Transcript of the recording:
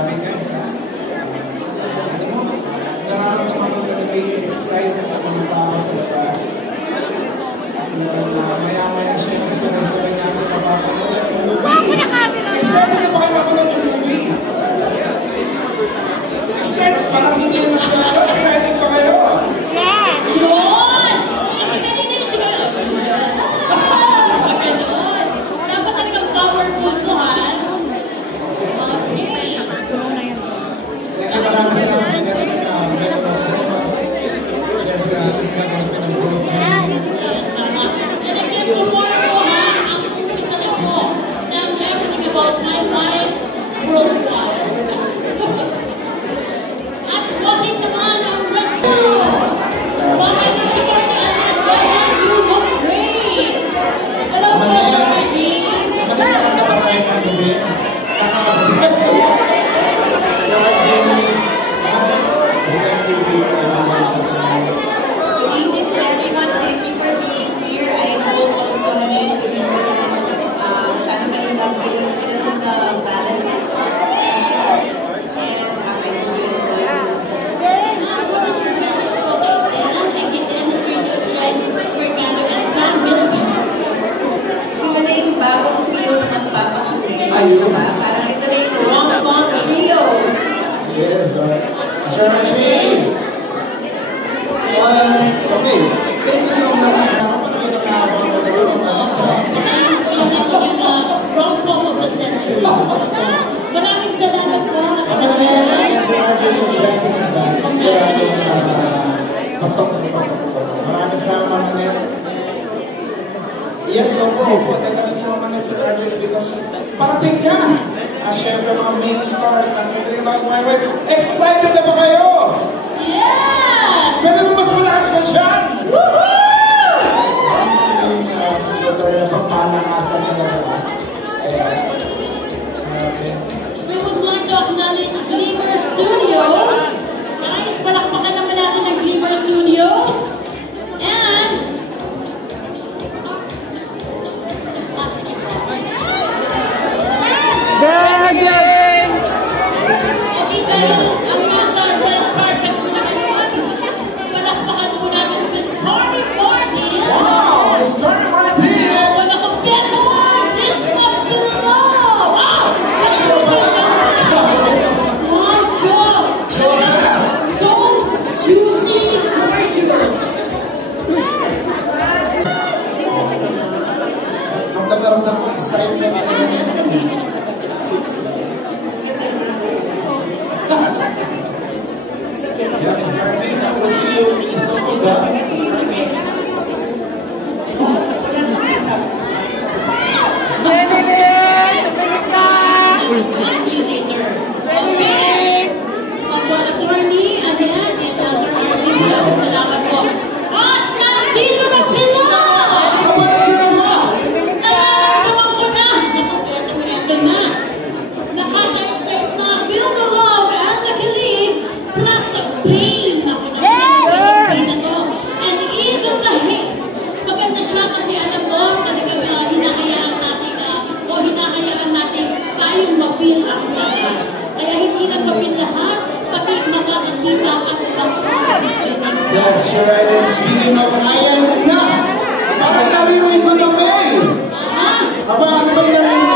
marami guys ha. Alam mo, nararamdaman ko na nag-excited ang mga tao sa labas. Maya-maya siyempre sabay-sabay natin kapapanood ang movie. Excited na ba kayo napanood yung movie? Excited? Parang hindi na masyado. Excited pa kayo? Yes! Yun! Kasi kanina yung siguro. Pagkanoon. Dapat talagang powerful to, ha? Okay. Thank you, maraming salamat sa guys na Metro Cinema. Siyempre, ating gagawin ng growth. And again, tomorrow ko, ha? Ang umpisa na ko. Tell everything about my wife worldwide. At walking naman ang red ball. Bakit na si Carly Ann, you look great. Hello, Pastor Reggie. Magandang na ba kayo ng gabi? Parang ito na yung rom-com trio. Yes, Sir Reggie. Okay, thank you so much. Nakapanood na kahapon na Yung rom-com of the century. Maraming salamat po. Maraming salamat mga net. Yes, opo. Tatagal sa mga net si Arjun because parating na. Siyempre mga main stars na everything about my wife. Excited na ba kayo? Yes! Pwede mo mas malakas mo dyan? Woohoo! Pagpanangasan na ba? We would like to acknowledge Glimmer Studios. Guys, palakpakan naman natin ang Glimmer Studios. And ang nasa red carpet po na ngayon. Palakpakan po natin this Carly Martin. Wow! It's Carly Martin! Wala ko better! This was the love! Oh! My job! So juicy, gorgeous! Ramdam ko excitement na ganyan. Yeah, Miss Carly, ako si you sa totoo ba? I'll see you later. Okay. Attorney, ayan, Sir RG, maraming salamat po. At nandito na sila! Nararamdaman ko na! Ito na. Nakaka-excite na. Feel the love and the kilig plus the pain. And even the hate. Maganda siya kasi alam mo, talagang hinahayaan natin tayong ma-feel ang lahat. Kaya hindi lang ma-feel lahat, pati makakakita at makakakita. That's right. And speaking of ayan na, parang narinig ko na May. Aba, ano ba yung narinig